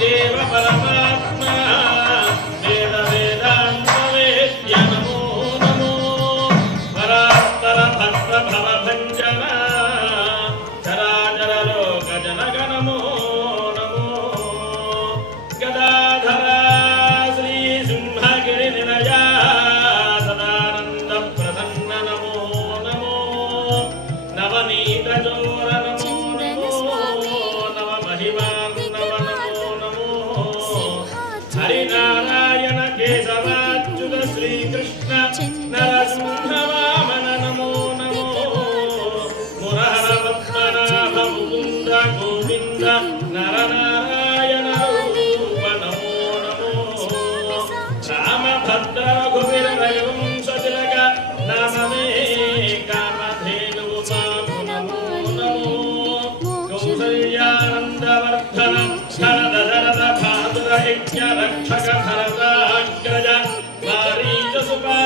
దేవ పరమాత్మా వేద వేదాంత వేద్య నమో నమో పరాత్పర భక్త భవభంజన చరాచర లోక జనక నమో నమో గదాధర శ్రీ సింహగిరి నిలయ సదానంద ప్రసన్న నమో నమో నవనీత చోర నమో నవ మహిమా హరినారాయణ కేశవాచ్యుత శ్రీకృష్ణ నరసింహ వామన నమో నమో మురహర పద్మనాభ ముకుంద గోవింద నరనారాయణ రూప నమో నమో రామభద్ర రఘువీర రఘువంశతిలక నామమే కామధేనువు మాము నమో నమో కౌసల్యానందవర్ధన శరద రక్షక భరతాగ్రజ మారీచ సుపా